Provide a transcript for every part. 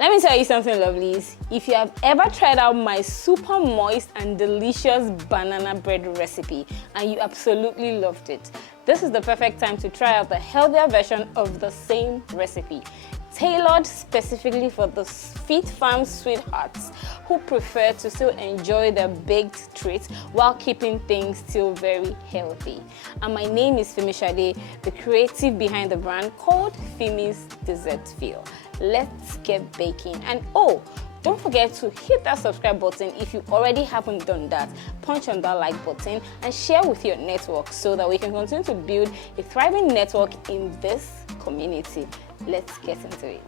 Let me tell you something, lovelies. If you have ever tried out my super moist and delicious banana bread recipe and you absolutely loved it, this is the perfect time to try out the healthier version of the same recipe, tailored specifically for the Fit Farm sweethearts who prefer to still enjoy their baked treats while keeping things still very healthy. And my name is Femi Sade, the creative behind the brand called Femi's Dessert Feel. Let's get baking. And oh, don't forget to hit that subscribe button if you already haven't done that. Punch on that like button and share with your network so that we can continue to build a thriving network in this community. Let's get into it.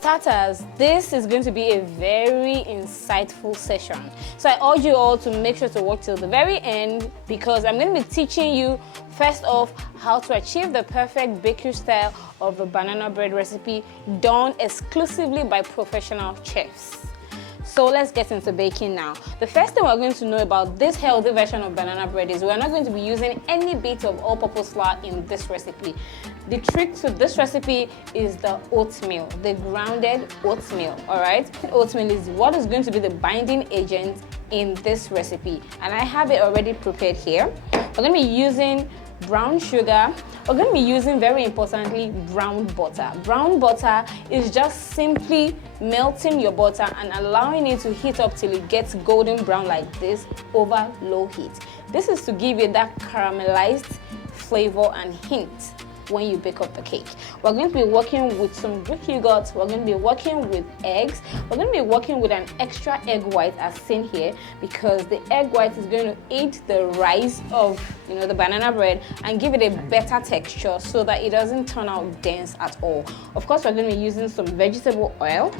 Starters, this is going to be a very insightful session, so I urge you all to make sure to watch till the very end, because I'm going to be teaching you first off how to achieve the perfect bakery style of a banana bread recipe done exclusively by professional chefs. So let's get into baking now. The first thing we're going to know about this healthy version of banana bread is we're not going to be using any bit of all-purpose flour in this recipe. The trick to this recipe is the oatmeal, the grounded oatmeal, all right? Oatmeal is what is going to be the binding agent in this recipe, and I have it already prepared here. We're going to be using brown sugar. We're going to be using, very importantly, brown butter. Brown butter is just simply melting your butter and allowing it to heat up till it gets golden brown like this over low heat. This is to give you that caramelized flavor and hint when you bake up the cake. We're going to be working with some Greek yogurt. We're going to be working with eggs. We're going to be working with an extra egg white as seen here, because the egg white is going to aid the rise of the banana bread and give it a better texture so that it doesn't turn out dense at all. Of course, we're going to be using some vegetable oil,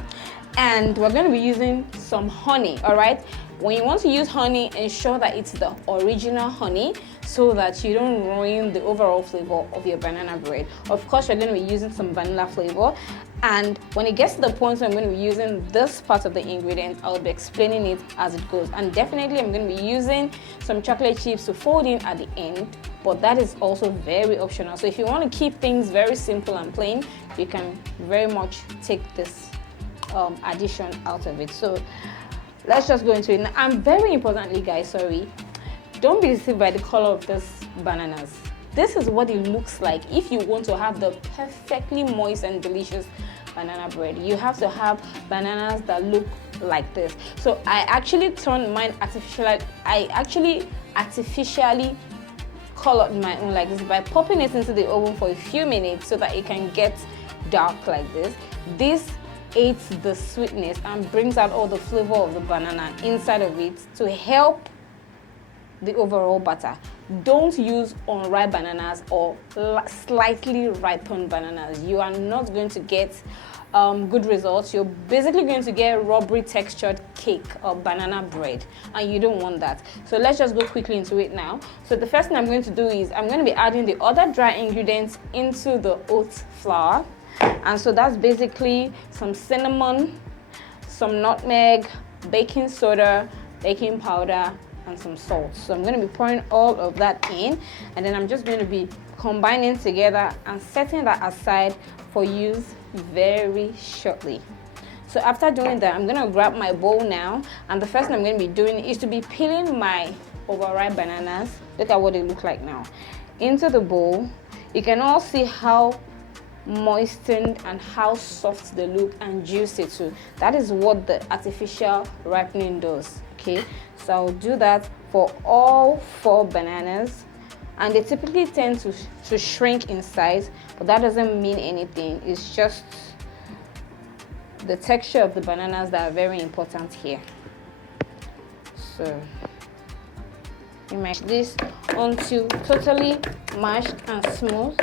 and we're going to be using some honey. All right, when you want to use honey, ensure that it's the original honey so that you don't ruin the overall flavor of your banana bread. Of course, we're going to be using some vanilla flavor, and when it gets to the point where I'm going to be using this part of the ingredient, I'll be explaining it as it goes. And definitely I'm going to be using some chocolate chips to fold in at the end, but that is also very optional. So if you want to keep things very simple and plain, you can very much take this addition out of it. So let's just go into it now. And very importantly, guys, don't be deceived by the color of these bananas. This is what it looks like if you want to have the perfectly moist and delicious banana bread. You have to have bananas that look like this. So I actually turned mine artificially. I actually artificially colored my own like this by popping it into the oven for a few minutes so that it can get dark like this. This aids the sweetness and brings out all the flavor of the banana inside of it to help the overall batter. Don't use unripe bananas or slightly ripened bananas. You are not going to get good results. You're basically going to get rubbery textured cake or banana bread, and you don't want that. So let's just go quickly into it now. So the first thing I'm going to do is I'm going to be adding the other dry ingredients into the oat flour. And so that's basically some cinnamon, some nutmeg, baking soda, baking powder, and some salt. So I'm going to be pouring all of that in, and then I'm just going to be combining together and setting that aside for use very shortly. So after doing that, I'm going to grab my bowl now, and the first thing I'm going to be doing is to be peeling my overripe bananas. Look at what they look like now into the bowl. You can all see how moistened and how soft they look and juicy too. That is what the artificial ripening does. Okay, so I'll do that for all 4 bananas, and they typically tend to shrink in size, but that doesn't mean anything. It's just the texture of the bananas that are very important here. So you mash this until totally mashed and smooth.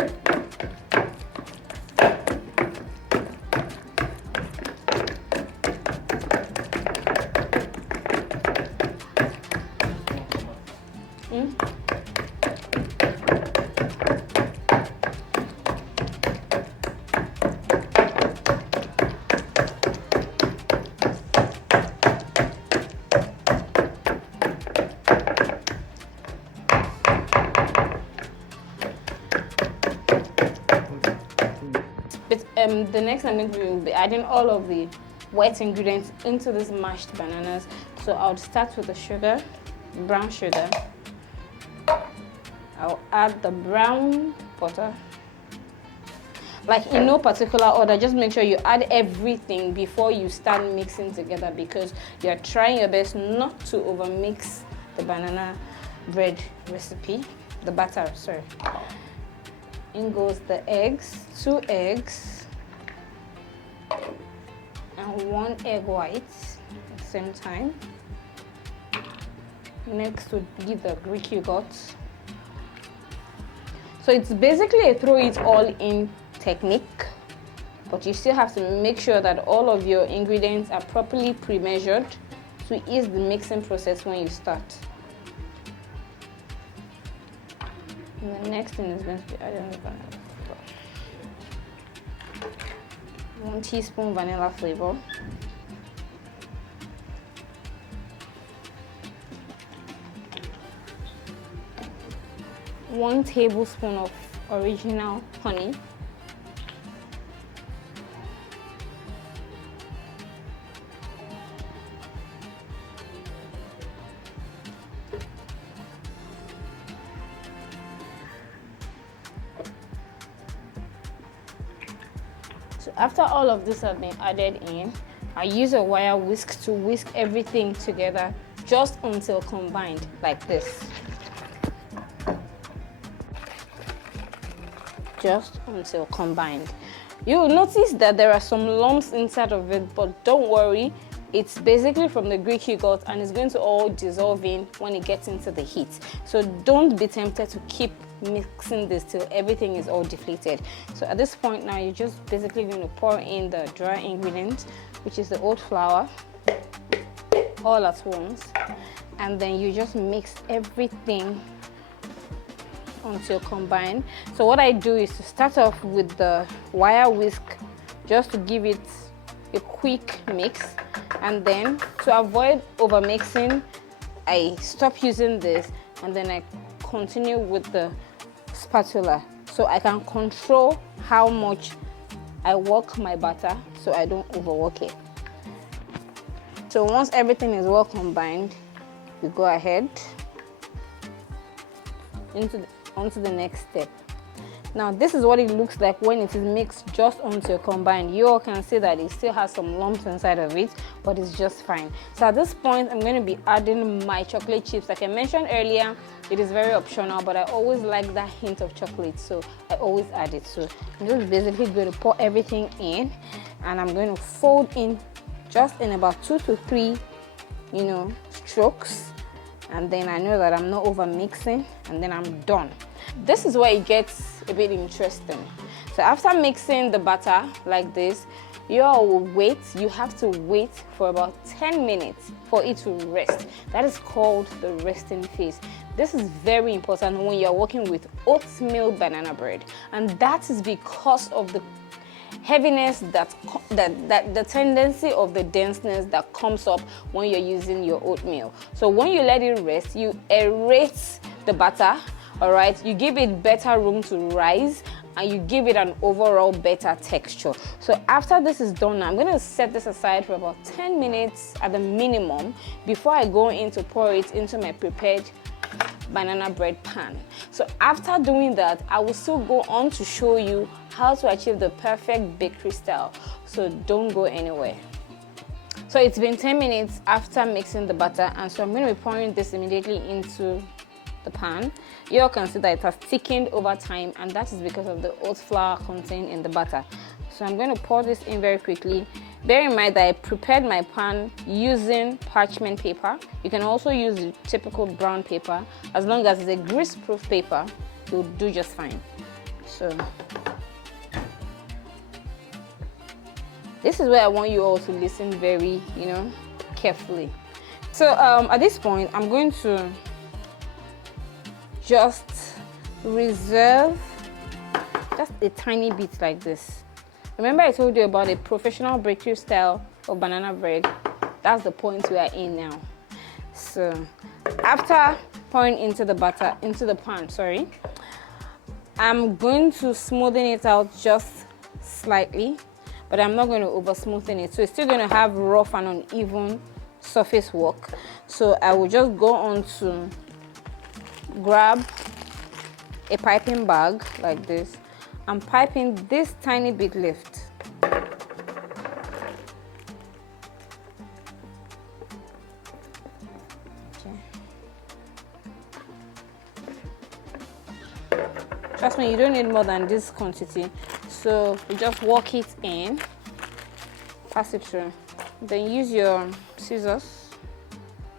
the next I'm going to do will be adding all of the wet ingredients into these mashed bananas. So I'll start with the sugar, brown sugar. I'll add the brown butter. Like in no particular order, just make sure you add everything before you start mixing together, because you're trying your best not to overmix the banana bread recipe, the batter, sorry. In goes the eggs, 2 eggs, and 1 egg white at the same time. Next would be the Greek yogurt. So it's basically a throw it all in technique, but you still have to make sure that all of your ingredients are properly pre-measured to ease the mixing process when you start. And the next thing is going to be adding the vanilla flavor. 1 teaspoon vanilla flavor. One tablespoon of original honey. So after all of this has been added in, I use a wire whisk to whisk everything together just until combined like this. Just until combined. You will notice that there are some lumps inside of it, but don't worry, it's basically from the Greek yogurt and it's going to all dissolve in when it gets into the heat. So don't be tempted to keep mixing this till everything is all deflated. So at this point now, you're just basically going to pour in the dry ingredient, which is the oat flour, all at once, and then you just mix everything until combined. So what I do is to start off with the wire whisk just to give it a quick mix, and then to avoid over mixing, I stop using this and then I continue with the spatula, so I can control how much I work my batter so I don't overwork it. So once everything is well combined, we go ahead onto the next step. Now this is what it looks like when it is mixed just until combined. You all can see that it still has some lumps inside of it, but it's just fine. So at this point, I'm going to be adding my chocolate chips. Like I mentioned earlier, it is very optional, but I always like that hint of chocolate, so I always add it. So I'm just basically going to pour everything in, and I'm going to fold in just in about 2 to 3, strokes. And then I know that I'm not over mixing, and then I'm done. This is where it gets a bit interesting. So after mixing the batter like this, you have to wait for about 10 minutes for it to rest. That is called the resting phase. This is very important when you're working with oatmeal banana bread, and that is because of the heaviness that the tendency of the denseness that comes up when you're using your oatmeal. So when you let it rest, you aerate the batter, all right? You give it better room to rise, and you give it an overall better texture. So after this is done, I'm going to set this aside for about 10 minutes at the minimum before I go in to pour it into my prepared banana bread pan. So after doing that, I will still go on to show you how to achieve the perfect bakery style. So don't go anywhere. So it's been 10 minutes after mixing the butter, and so I'm going to be pouring this immediately into the pan. You all can see that it has thickened over time, and that is because of the oat flour contained in the butter. So I'm going to pour this in very quickly. Bear in mind that I prepared my pan using parchment paper. You can also use the typical brown paper. As long as it's a grease-proof paper, it will do just fine. So this is where I want you all to listen very, carefully. So at this point, I'm going to just reserve just a tiny bit like this. Remember I told you about a professional bakery style of banana bread? That's the point we are in now. So after pouring into the pan, I'm going to smoothen it out just slightly, but I'm not going to over smoothen it, so it's still going to have rough and uneven surface work. So I will just go on to grab a piping bag like this and pipe in this tiny bit lift. Trust me, you don't need more than this quantity. So you just work it in, pass it through. Then use your scissors.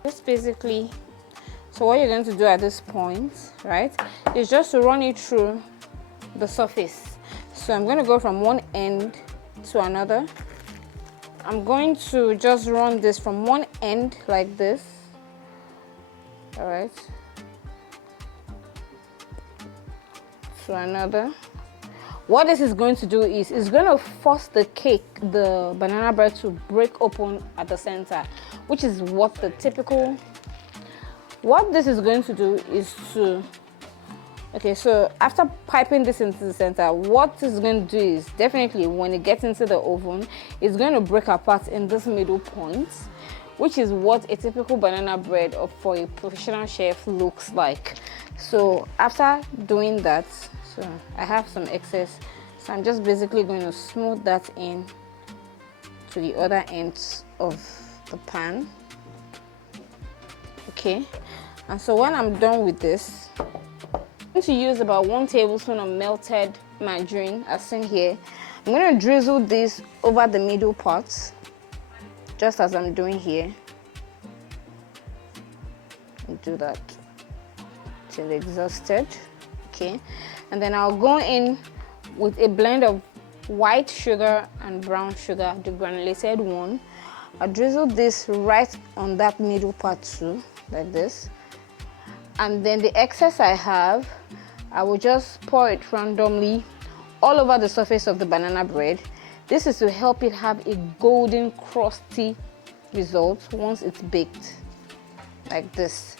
Just basically, so what you're going to do at this point, right, is just to run it through the surface. So I'm going to go from one end to another. I'm going to just run this from one end like this. All right. To another. What this is going to do is it's going to force the cake, the banana bread, to break open at the center, which is what the typical, what this is going to do is to, okay, so after piping this into the center, what it's going to do is definitely when it gets into the oven, it's going to break apart in this middle point, which is what a typical banana bread or for a professional chef looks like. So after doing that, so I have some excess, so I'm just basically going to smooth that in to the other ends of the pan. Okay, and so when I'm done with this, I'm going to use about 1 tablespoon of melted margarine as seen here. I'm going to drizzle this over the middle part, just as I'm doing here. And do that till exhausted. Okay, and then I'll go in with a blend of white sugar and brown sugar, the granulated one. I'll drizzle this right on that middle part too, like this. And then the excess I have, I will just pour it randomly all over the surface of the banana bread. This is to help it have a golden crusty result once it's baked, like this.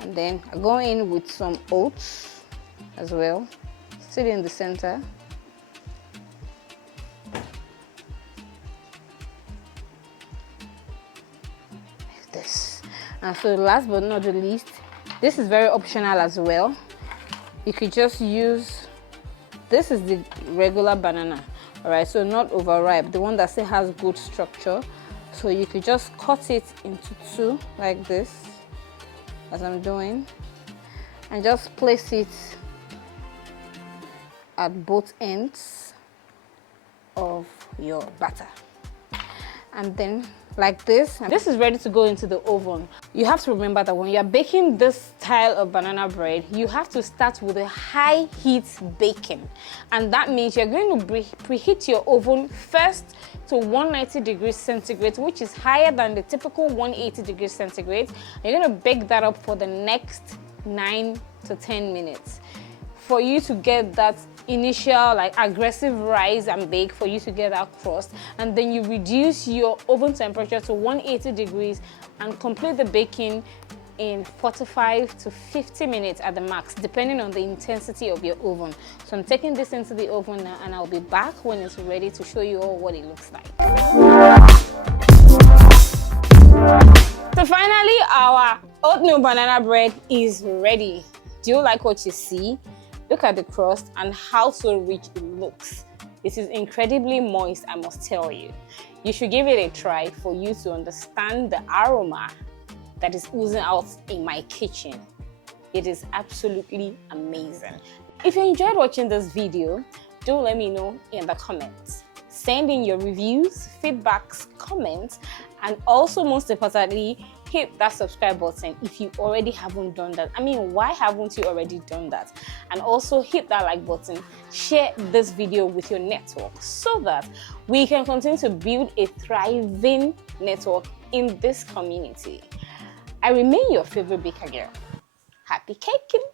And then I go in with some oats as well, still in the center. Like this. And so last but not the least, this is very optional as well. You could just use, this is the regular banana, all right, so not overripe, the one that still has good structure. So you could just cut it into 2 like this, as I'm doing, and just place it at both ends of your batter. And then like this, and this is ready to go into the oven. You have to remember that when you're baking this style of banana bread, you have to start with a high heat baking, and that means you're going to preheat your oven first to 190 degrees centigrade, which is higher than the typical 180 degrees centigrade. You're going to bake that up for the next 9 to 10 minutes for you to get that initial like aggressive rise and bake, for you to get that crust, and then you reduce your oven temperature to 180 degrees and complete the baking in 45 to 50 minutes at the max, depending on the intensity of your oven. So I'm taking this into the oven now, and I'll be back when it's ready to show you all what it looks like. So finally, our oatmeal banana bread is ready. Do you like what you see? Look at the crust and how so rich it looks. It is incredibly moist, I must tell you. You should give it a try for you to understand the aroma that is oozing out in my kitchen. It is absolutely amazing. If you enjoyed watching this video, do let me know in the comments. Send in your reviews, feedbacks, comments, and also most importantly, hit that subscribe button if you already haven't done that. I mean, why haven't you already done that? And also hit that like button, share this video with your network so that we can continue to build a thriving network in this community. I remain your favorite baker girl. Happy caking!